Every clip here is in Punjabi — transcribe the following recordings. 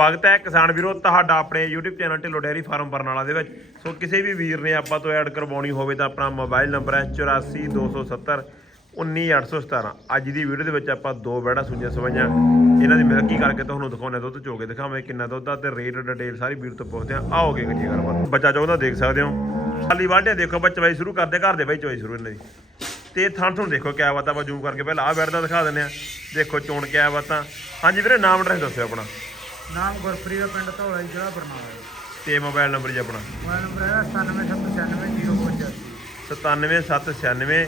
ਸਵਾਗਤ ਹੈ ਕਿਸਾਨ ਵੀਰੋ, ਤੁਹਾਡਾ ਆਪਣੇ YouTube channel Dhillon dairy farm Barnala ਦੇ ਵਿੱਚ। ਸੋ ਕਿਸੇ ਵੀ ਵੀਰ ਨੇ ਆਪਾਂ ਤੋਂ ਐਡ ਕਰਵਾਉਣੀ ਹੋਵੇ ਤਾਂ ਆਪਣਾ ਮੋਬਾਈਲ ਨੰਬਰ ਹੈ 84270 19817 ਅੱਜ ਦੀ ਵੀਡੀਓ ਦੇ ਵਿੱਚ ਆਪਾਂ ਦੋ ਬੈੜਾ ਸੂਈਆਂ ਸਵਾਈਆਂ। ਇਹਨਾਂ ਦੀ ਮਿਲਕੀ ਕਰਕੇ ਤੁਹਾਨੂੰ ਦਿਖਾਉਣੇ ਦੁੱਧ ਚੋ ਕੇ ਦਿਖਾਵਾਂਗੇ ਕਿੰਨਾ ਦੁੱਧ ਆ ਤੇ ਰੇਟ ਡਿਟੇਲ ਸਾਰੀ ਵੀਰ ਤੋਂ ਪੁੱਛਦੇ ਆ ਆਓਗੇ ਜੀ ਗੱਲਬਾਤ। ਬੱਚਾ ਚਾਹੁੰਦਾ ਦੇਖ ਸਕਦੇ ਹੋ। ਖਾਲੀ ਵਾਢਿਆ ਦੇਖੋ ਬੱਚਾ ਚਵਾਈ ਸ਼ੁਰੂ ਕਰਦੇ, ਘਰ ਦੇ ਬਾਈ ਚਵਾਈ ਸ਼ੁਰੂ ਇਹਨਾਂ ਦੀ। ਤੇ ਥਣ ਤੁਹਾਨੂੰ ਦੇਖੋ ਕਿਆ ਬਾਤਾਂ ਆਪਾਂ ਜੂਮ ਕਰਕੇ ਪਹਿਲਾਂ ਆ ਬੈਡ ਦਾ ਦਿਖਾ ਦਿੰਦੇ ਆ ਦੇਖੋ ਚੋਣ ਕਿਆ ਬਾਤਾਂ। ਹਾਂਜੀ ਵੀਰੇ, ਨਾਮ ਐਡਰੈਸ ਦੱਸਿਓ ਆਪਣਾ। ਨਾਮ ਗੁਰਪ੍ਰੀਤ ਪਿੰਡ ਧੌਲਾ ਜੀ, ਜ਼ਿਲ੍ਹਾ ਬਰਨਾਲਾ। ਤੇ ਮੋਬਾਈਲ ਨੰਬਰ ਜੀ ਆਪਣਾ? ਮੋਬਾਈਲ ਨੰਬਰ ਹੈ 97799055 97796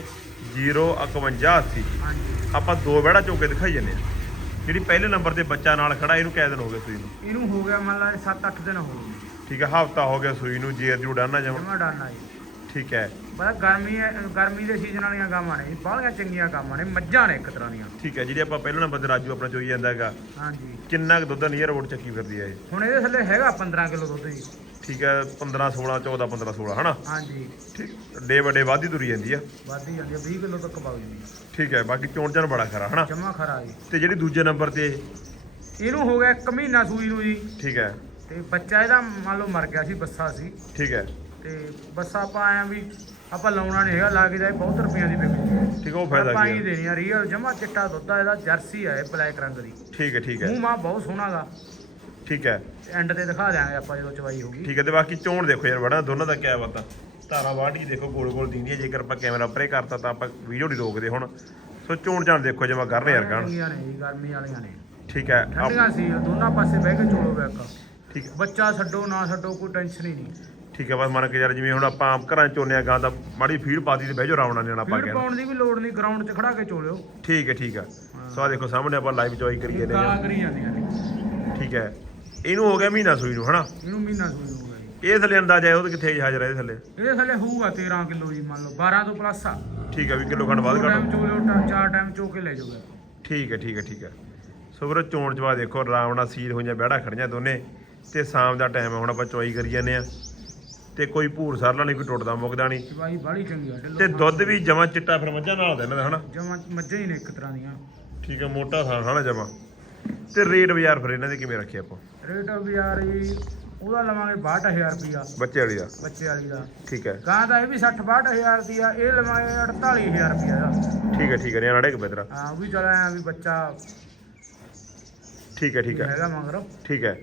05180 ਹਾਂਜੀ। ਆਪਾਂ ਦੋ ਬੈੜਾ ਚੋਕੇ ਦਿਖਾਈ ਜੰਨੇ ਆ ਜਿਹੜੀ ਪਹਿਲੇ ਨੰਬਰ ਤੇ ਬੱਚਾ ਨਾਲ ਖੜਾ ਇਹਨੂੰ ਕਿੰਨੇ ਦਿਨ ਹੋ ਗਏ ਸੂਈ ਨੂੰ। ਇਹਨੂੰ ਹੋ ਗਿਆ ਮੰਨ ਲਾ 7-8 ਦਿਨ ਹੋ ਗਏ। ਠੀਕ ਹੈ ਹਫਤਾ ਹੋ ਗਿਆ ਸੂਈ ਨੂੰ ਜੇਰ ਜੂ ਡਾਨਾ ਜਾਵਾਂ ਜਮਾ ਡਾਨਾ ਜੀ। ਠੀਕ ਹੈ। ਬਸ ਗਰਮੀ ਹੈ ਗਰਮੀ ਦੇ ਸੀਜ਼ਨ ਵਾਲੀਆਂ ਗਾਵਾਂ ਨੇ ਬਾਹਲੀਆਂ ਚੰਗੀਆਂ ਗਾਵਾਂ ਨੇ ਮੱਝਾਂ ਨੇ ਇੱਕ ਤਰ੍ਹਾਂ ਦੀਆਂ। ਠੀਕ ਹੈ ਜਿਹੜੀ ਆਪਾਂ ਪਹਿਲੇ ਨੰਬਰ ਤੇ ਰਾਜੂ ਆਪਣਾ ਚੋਈ ਜਾਂਦਾ ਹੈਗਾ ਹਾਂਜੀ। ਕਿੰਨਾ ਕੁ ਦੁੱਧ ਨੀਅਰ ਰੋਡ ਚੱਕੀ ਫਿਰਦੀ ਹੈ ਇਹ? ਹੁਣ ਇਹਦੇ ਥੱਲੇ ਹੈਗਾ 15 ਕਿਲੋ ਦੁੱਧ ਜੀ। ਠੀਕ ਹੈ 15 16 14 15 16 ਹਨਾ? ਹਾਂਜੀ। ਠੀਕ ਡੇ ਵੱਡੇ ਵਾਧੀ ਤੁਰੀ ਜਾਂਦੀ ਆ। ਵੱਧਦੀ ਜਾਂਦੀ ਹੈ 20 ਕਿਲੋ ਤੱਕ ਪਾਉ ਜਾਂਦੀ ਠੀਕ ਹੈ ਬਾਕੀ ਚੋਣ ਚਾਣ ਬੜਾ ਖਰਾ ਹਨਾ? ਜਮਾ ਖਰਾ ਜੀ। ਤੇ ਜਿਹੜੀ ਦੂਜੇ ਨੰਬਰ ਤੇ ਇਹ, ਇਹਨੂੰ ਹੋ ਗਿਆ ਇੱਕ ਮਹੀਨਾ ਸੂਈ ਨੂੰ ਜੀ। ਠੀਕ ਹੈ। ਤੇ ਬੱਚਾ ਇਹਦਾ ਮੰਨ ਲਓ ਮਰ ਗਿਆ ਸੀ ਬੱਸਾ ਸੀ। ਠੀਕ ਹੈ। ਤੇ ਬੱਸਾ ਆਪਾਂ ਆਇਆ ਵੀ ਆਪਾਂ ਲਾਉਣਾ ਨਹੀਂ ਹੈਗਾ ਲਾ ਕੇ ਜਾਏ ਬਹੁਤ ਰੁਪਈਆਂ ਦੀ ਵਿਕਦੀ ਠੀਕ ਉਹ ਫਾਇਦਾ ਆਪਾਂ ਕੀ ਹੀ ਹੈ ਦੇਣੀ ਆ ਰੀਅਲ ਜਮਾ ਚਿੱਟਾ ਦੁੱਧ ਆ ਇਹਦਾ ਜਰਸੀ ਆ ਇਹ ਬਲੈਕ ਰੰਗ ਦੀ। ਠੀਕ ਹੈ ਠੀਕ ਹੈ ਮੂੰਹ ਮਾ ਬਹੁਤ ਸੋਹਣਾ ਗਾ ਠੀਕ ਹੈ ਐਂਡ ਤੇ ਦਿਖਾ ਦਿਆਂਗੇ ਆਪਾਂ ਜਦੋਂ ਚਵਾਈ ਹੋਊਗੀ। ਠੀਕ ਹੈ ਤੇ ਬਾਕੀ ਚੋਣ ਦੇਖੋ ਯਾਰ ਬੜਾ ਦੋਨਾਂ ਦਾ ਕਿਆ ਬਾਤਾਂ। ਧਾਰਾ ਵਾਢੀ ਦੇਖੋ ਗੋਲ ਗੋਲ ਦਿੰਦੀ ਹੈ ਜੇਕਰ ਆਪਾਂ ਕੈਮਰਾ ਪਰੇ ਕਰਤਾ ਤਾਂ ਆਪਾਂ ਵੀਡੀਓ ਨਹੀਂ ਰੋਕਦੇ ਹੁਣ। ਸੋ ਚੋਣ ਚਾਣ ਦੇਖੋ ਜਿਵੇਂ ਕਰ ਰਹੇ ਯਾਰ ਗਾਣ। ਚੰਗੀਆਂ ਨੇ ਜੀ ਗਰਮੀ ਵਾਲੀਆਂ ਨੇ। ਠੀਕ ਹੈ ਆਪ- ਠੰਡੀਆਂ ਸੀ ਦੋਨਾਂ ਪਾਸੇ ਬਹਿ ਕੇ ਚੋਲੋ ਇੱਕ ਠੀਕ ਬੱਚਾ ਛੱਡੋ ਨਾ ਛੱਡੋ ਕੋਈ ਟੈਨਸ਼ਨ ਹੀ ਨਹੀਂ। ਠੀਕ ਹੈ ਬਸ ਮੰਨ ਕੇ ਯਾਰ ਜਿਵੇਂ ਹੁਣ ਆਪਾਂ ਘਰਾਂ ਚ ਚੋਨੇ ਆ ਗਾਂ ਤਾਂ ਮਾੜੀ ਫੀਡ ਪਾਤੀ ਤੇ ਬਹਿ ਆਰਾਮ ਨਾਲ ਲੈਣਾ ਆਪਾਂ ਫੀਡ ਕਹਿੰਦੇ ਪਾਉਣ ਦੀ ਵੀ ਲੋੜ ਨਹੀਂ ਗਰਾਊਂਡ 'ਚ ਖੜਾ ਕੇ ਚੋਲਿਓ। ਠੀਕ ਹੈ ਠੀਕ ਹੈ। ਸੋ ਆ ਦੇਖੋ ਸਾਹਮਣੇ ਆਪਾਂ ਲਾਈਵ ਚੋਈ ਕਰੀਏ ਨੇ ਗਾਲਾਂ ਕਰੀ ਜਾਂਦੀਆਂ ਨੇ। ਠੀਕ ਹੈ। ਇਹਨੂੰ ਹੋ ਗਿਆ ਮਹੀਨਾ ਸੂਈ ਨੂੰ ਹਨਾ? ਇਹਨੂੰ ਮਹੀਨਾ ਸੂਈ ਹੋਊਗਾ ਜੀ। ਇਹ ਥੱਲੇ ਅੰਦਾਜ਼ਾ ਹੈ ਉਹ ਕਿੱਥੇ ਹਾਜ਼ਰ ਹੈ ਇਹਦੇ ਥੱਲੇ? ਇਹਦੇ ਥੱਲੇ ਹੋਊਗਾ 13 ਕਿਲੋ ਜੀ ਮੰਨ ਲਓ 12 ਤੋਂ ਪਲੱਸ ਆ। ਠੀਕ ਹੈ ਵੀ ਕਿਲੋ ਖੰਡ ਵੱਧ ਦੋ ਟਾਈਮ ਘੱਟ ਚੋਲਿਓ ਟਾ- ਚਾਰ ਟਾਈਮ ਚੋ ਕੇ ਲੈ ਜਾਓਗੇ ਠੀਕ ਹੈ ਠੀਕ ਹੈ ਠੀਕ ਹੈ। ਸੋ ਵੀਰੋ ਚੋਣ ਚਵਾ ਦੇਖੋ ਆਰਾਮ ਨਾਲ ਸੀਲ ਹੋਈਆਂ ਬਹਿੜਾ ਖੜੀਆਂ ਦੋਨੇ। ਤੇ ਸ਼ਾਮ ਦਾ ਟਾਈਮ ਹੈ ਹੁਣ ਆਪਾਂ ਚਵਾਈ ਕਰੀ ਜਾਂਦੇ ਆ ਤੇ ਕੋਈ ਭੂਰ ਸਰਲਾ ਨਹੀਂ ਕੋਈ ਟੁੱਟਦਾ ਮੁੱਕਦਾ ਨਹੀਂ। ਚਵਾਈ ਬਾਹਲੀ ਚੰਗੀ ਆ ਢਿੱਲੋਂ ਤੇ ਦੁੱਧ ਵੀ ਜਮਾ ਚਿੱਟਾ ਫਿਰ ਮੱਝਾਂ ਨਾਲ ਦਾ ਇਹਨਾਂ ਦਾ ਹਨਾ? ਜਮਾਂ ਮੱਝਾਂ ਹੀ ਨੇ ਇੱਕ ਤਰ੍ਹਾਂ ਦੀਆਂ। ਠੀਕ ਹੈ ਮੋਟਾ ਥਾਂ ਹਨਾ ਜਮਾ? ਤੇ ਰੇਟ ਬਾਜ਼ਾਰ ਫਿਰ ਇਹਨਾਂ ਦੇ ਕਿਵੇਂ ਰੱਖੇ ਆਪਾਂ? ਰੇਟ ਵੀ ਯਾਰ ਜੀ ਉਹਦਾ ਲਵਾਂਗੇ 62000 ਰੁਪਿਆ ਬੱਚੇ ਵਾਲੀ ਦਾ? ਬੱਚੇ ਵਾਲੀ ਦਾ। ਠੀਕ ਹੈ। ਗਾਂ ਦਾ ਇਹ ਵੀ 60 62000 ਦੀ ਆ ਇਹ ਲਵਾਂਗੇ 48000 ਰੁਪਿਆ ਦਾ। ਠੀਕ ਹੈ ਠੀਕ ਹੈ ਨਿਆਣਾ ਡੇ ਬੇਦਰਾ ਹਾਂ ਉਹ ਵੀ ਚਲ ਆਇਆ ਵੀ ਬੱਚਾ ਠੀਕ ਹੈ ਠੀਕ ਹੈ। ਹੈਗਾ ਮਗਰ। ਠੀਕ ਹੈ।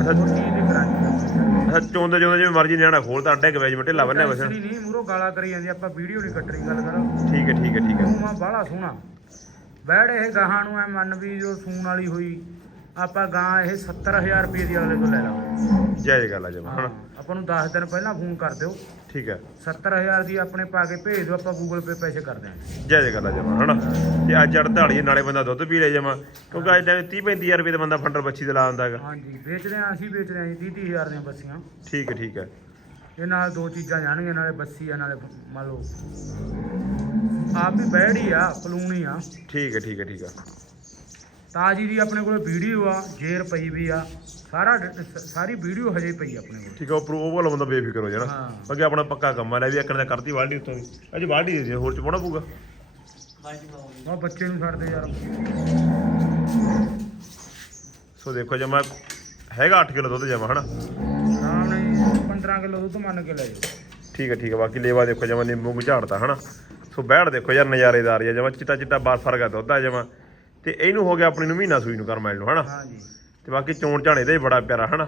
ਅੱਛਾ ਦੀ ਗਾਰੰਟੀ ਅੱਛਾ ਚੋਂਦੇ ਚੋਂਦੇ ਜਿਵੇਂ ਮਰਜ਼ੀ ਨਿਆਣਾ ਖੋਲਦਾ ਅੱਡੇ ਕਵੇਜ ਮਟੇ ਲਾ ਬੰਨਿਆ ਬਸ। ਨਹੀਂ ਮੂਰੋ ਗਾਲਾਂ ਕਰੀ ਜਾਂਦੀ ਆਪਾਂ ਵੀਡੀਓ ਨਹੀਂ ਕੱਟਣੀ ਗੱਲ ਕਰੋ। ਠੀਕ ਹੈ ਠੀਕ ਹੈ ਠੀਕ ਹੈ। ਮੂੰਹ ਬਾਹਲਾ ਸੋਹਣਾ। ਬੈੜ ਇਹ ਗਾਹਾਂ ਨੂੰ ਐ ਮੰਨ ਵੀ ਜੋ ਸੂਣ ਵਾਲੀ ਹੋਈ ਆਪਾਂ ਗਾਂ ਇਹ 70000 ਰੁਪਏ ਦੀ ਅਗਲੇ ਤੋਂ ਲੈ ਲਾਂਗੇ। ਜਾਇਜ਼ ਗੱਲ ਆ ਜਮਾ ਹਾਂ, ਹਨਾ ਆਪਾਂ ਨੂੰ 10 ਦਿਨ ਪਹਿਲਾਂ ਫੋਨ ਕਰ ਦਿਓ। ਠੀਕ ਹੈ। 70000 ਦੀ ਆਪਣੇ ਪਾ ਕੇ ਭੇਜ ਦਿਓ ਆਪਾਂ ਗੂਗਲ ਪੇ ਪੈਸੇ ਕਰ ਦਿਆਂਗੇ। ਜਾਇਜ਼ ਗੱਲ ਆ ਜਮਾ ਹਨਾ? ਤੇ ਅੱਜ 48 ਨਾਲੇ ਬੰਦਾ ਦੁੱਧ ਪੀ ਲੈ ਜਮਾ। ਕਿਉਂਕਿ ਅੱਜ ਟਾਈਮ 30 35000 ਰੁਪਏ ਦਾ ਬੰਦਾ ਫੰਡਰ ਬੱਚੀ ਦੇ ਲਾ ਆਂਦਾ ਹੈਗਾ। ਹਾਂਜੀ ਵੇਚਦੇ ਆ ਅਸੀਂ ਵੇਚਦੇ ਆ ਜੀ 30 ਹਜ਼ਾਰ ਦੀਆਂ ਬੱਸੀਆਂ। ਠੀਕ ਹੈ ਠੀਕ ਹੈ। ਇਹ ਨਾਲ ਦੋ ਚੀਜ਼ਾਂ ਜਾਣਗੀਆਂ ਨਾਲੇ ਬੱਸੀ ਆ ਨਾਲੇ ਮੰਨ ਲਓ। ਆਪ ਵੀ ਬੈੜੀ ਆ ਪਲੂਣੀ ਆ। ਠੀਕ ਹੈ ਠੀਕ ਹੈ ਠੀਕ ਹੈ। ਤਾਜੀ ਦੀ ਆਪਣੇ ਕੋਲ ਵੀਡੀਓ ਆ ਜੇਰ ਪਈ ਵੀ ਆ ਸਾਰਾ ਡ- ਸਾਰੀ ਵੀਡੀਓ ਹਜੇ ਪਈ ਆ ਆਪਣੇ ਕੋਲ। ਠੀਕ ਹੈ ਉਹ ਵਾਲਾ ਬੰਦਾ ਬੇਫਿਕਰ ਹੋ ਜਾਣਾ। ਹਾਂ। ਅੱਗੇ ਆਪਣਾ ਪੱਕਾ ਕੰਮ ਆ ਲੈ ਵੀ ਇੱਕ ਨੇ ਕਰਤੀ ਵਾਢੀ ਉੱਤੋਂ ਵੀ। ਅੱਜ ਵਾਢੀ ਦੇ ਦੇ ਹੋਰ ਚ ਪਾਉਣਾ ਪਊਗਾ? ਉਹ ਬੱਚੇ ਨੂੰ ਛੱਡਦੇ ਯਾਰ। ਸੋ ਦੇਖੋ ਜਮਾ ਹੈਗਾ 8 ਕਿਲੋ ਦੁੱਧ ਜਮਾ ਹਨਾ? ਆਰਾਮ ਨਾਲ 15 ਕਿਲੋ ਦੁੱਧ ਮੰਨ ਕੇ ਲੈ ਜਾਓ। ਠੀਕ ਹੈ ਠੀਕ ਹੈ ਬਾਕੀ ਲੇਵਾ ਦੇਖੋ ਜਮਾ ਨਿੰਬੂ ਝਾੜਦਾ ਹਨਾ? ਸੋ ਬੈੜ ਦੇਖੋ ਯਾਰ ਨਜ਼ਾਰੇਦਾਰ ਆ ਜਮਾ ਚਿੱਟਾ ਚਿੱਟਾ ਬਾਸ ਫਰਗਾ ਦੁੱਧ ਆ ਜਮਾ। ਤੇ ਇਹਨੂੰ ਹੋ ਗਿਆ ਆਪਣੀ ਨੂੰ ਮਹੀਨਾ ਸੂਈ ਨੂੰ ਕਰਮੈਲ ਨੂੰ ਹਨਾ? ਹਾਂਜੀ। ਤੇ ਬਾਕੀ ਚੋਣ ਝਾਣੇ ਦਾ ਹੀ ਬੜਾ ਪਿਆਰਾ ਹਨਾ?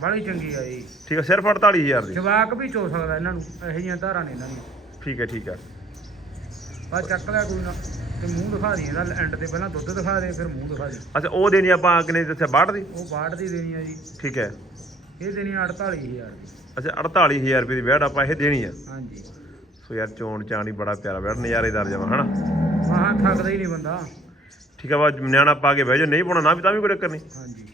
ਬੜੀ ਚੰਗੀ ਆ ਜੀ। ਠੀਕ ਹੈ ਸਿਰਫ 48000 ਦੀ। ਜਵਾਕ ਵੀ ਚੋ ਸਕਦਾ ਇਹਨਾਂ ਨੂੰ ਇਹੋ ਜਿਹੀਆਂ ਧਾਰਾਂ ਨੇ ਇਹਨਾਂ ਦੀਆਂ। ਠੀਕ ਹੈ ਠੀਕ ਹੈ ਬਸ ਚੱਕ ਲਿਆ ਕੋਈ ਨਾ ਤੇ ਮੂੰਹ ਦਿਖਾ ਦੀ ਇਹਦਾ ਐਂਡ ਤੇ ਪਹਿਲਾਂ ਦੁੱਧ ਦਿਖਾ ਦੇ ਫਿਰ ਮੂੰਹ ਦਿਖਾ ਦੇ। ਅੱਛਾ ਉਹ ਦੇਣੀ ਆਪਾਂ ਕਿਨੇ ਦੱਸਿਆ 62 ਦੀ? ਉਹ ਬਾੜ ਦੀ ਦੇਣੀ ਆ ਜੀ। ਠੀਕ ਹੈ ਇਹ ਦੇਣੀ ਆ 48000 ਦੀ। ਅੱਛਾ 48000 ਰੁਪਏ ਦੀ ਬੈੜ ਆਪਾਂ ਇਹ ਦੇਣੀ ਆ। ਹਾਂਜੀ। ਸੋ ਯਾਰ ਚੋਣ ਚਾਣ ਹੀ ਬੜਾ ਪਿਆਰਾ ਬੈੜ ਨਜ਼ਾਰੇਦਾਰ ਜਮਾ ਹਨਾ? ਮਹਾਂ ਥੱਕਦਾ ਹੀ ਨਹੀਂ ਬੰਦਾ। ਠੀਕ ਆ ਵਾ ਨਿਆਣਾ ਪਾ ਕੇ ਬਹਿ ਜਾ ਨਹੀਂ ਪਾਉਣਾ ਨਾ ਵੀ ਤਾਂ ਵੀ ਕੋਈ ਚੱਕਰ ਨਹੀਂ। ਹਾਂਜੀ।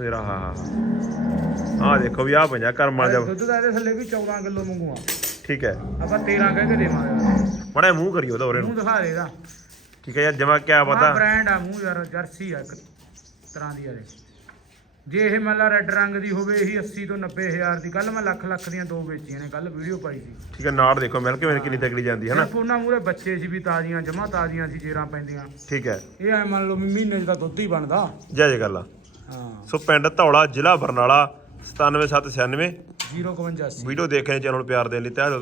ਯਾਰ ਆਹ ਆਹ ਦੇਖੋ ਵੀ ਆਹ ਪੰਜਾ ਕਰਮ ਵਾਲਾ ਦੁੱਧ ਦਾ ਇਹਦੇ ਥੱਲੇ ਵੀ 14 ਕਿਲੋ ਮੰਗੂਆ। ਠੀਕ ਹੈ। ਆਪਾਂ 13 ਕਹਿ ਕੇ ਦੇਵਾਂਗੇ। ਬੜਾ ਮੂੰਹ ਕਰੀ ਉਹਦਾ ਉਹਰੇ ਮੂੰਹ ਦਿਖਾ ਦੇਗਾ ਠੀਕ ਹੈ ਯਾਰ ਜਮਾ ਕਿਆ ਪਤਾ। ਬ੍ਰਾਂਡ ਆ ਮੂੰਹ ਯਾਰ ਜਰਸੀ ਆ ਇੱਕ ਤਰ੍ਹਾਂ ਦੀ ਇਹਦੇ। ਜੇ ਇਹ ਮੰਨ ਲਾ ਰੈੱਡ ਰੰਗ ਦੀ ਹੋਵੇ ਇਹੀ 80 ਤੋਂ 90 ਹਜ਼ਾਰ ਦੀ ਕੱਲ ਮੈਂ ਲੱਖ ਲੱਖ ਦੀਆਂ ਦੋ ਵੇਚੀਆਂ ਨੇ ਕੱਲ ਵੀਡੀਓ ਪਾਈ ਸੀ। ਠੀਕ ਹੈ ਨਾੜ ਦੇਖੋ ਮਿਲ ਕੇ ਮੇਰੇ ਕਿੰਨੀ ਤਕੜੀ ਜਾਂਦੀ ਹੈ ਨਾ। ਸਿਰਫ ਉਹਨਾਂ ਮੂਰੇ ਬੱਚੇ ਸੀ ਵੀ ਤਾਜ਼ੀਆਂ ਜਮਾ ਤਾਜ਼ੀਆਂ ਸੀ ਜੇਰਾਂ ਪੈਂਦੀਆਂ। ਠੀਕ ਹੈ। ਇਹ ਐ ਮੰਨ ਲਓ ਵੀ ਮਹੀਨੇ ਦਾ ਦੁੱਧ ਹੀ ਬਣਦਾ। ਜੈ ਜੈ ਗੱਲ ਆ ਹਾਂ। ਸੋ ਪਿੰਡ ਧੌਲਾ ਜ਼ਿਲ੍ਹਾ ਬਰਨਾਲਾ 97796 051 ਵੀਡੀਓ ਦੇਖਣ ਚੈਨਲ ਨੂੰ ਪਿਆਰ ਦੇਣ ਲਈ ਤਹਿ ਦਿਲ ਤੋਂ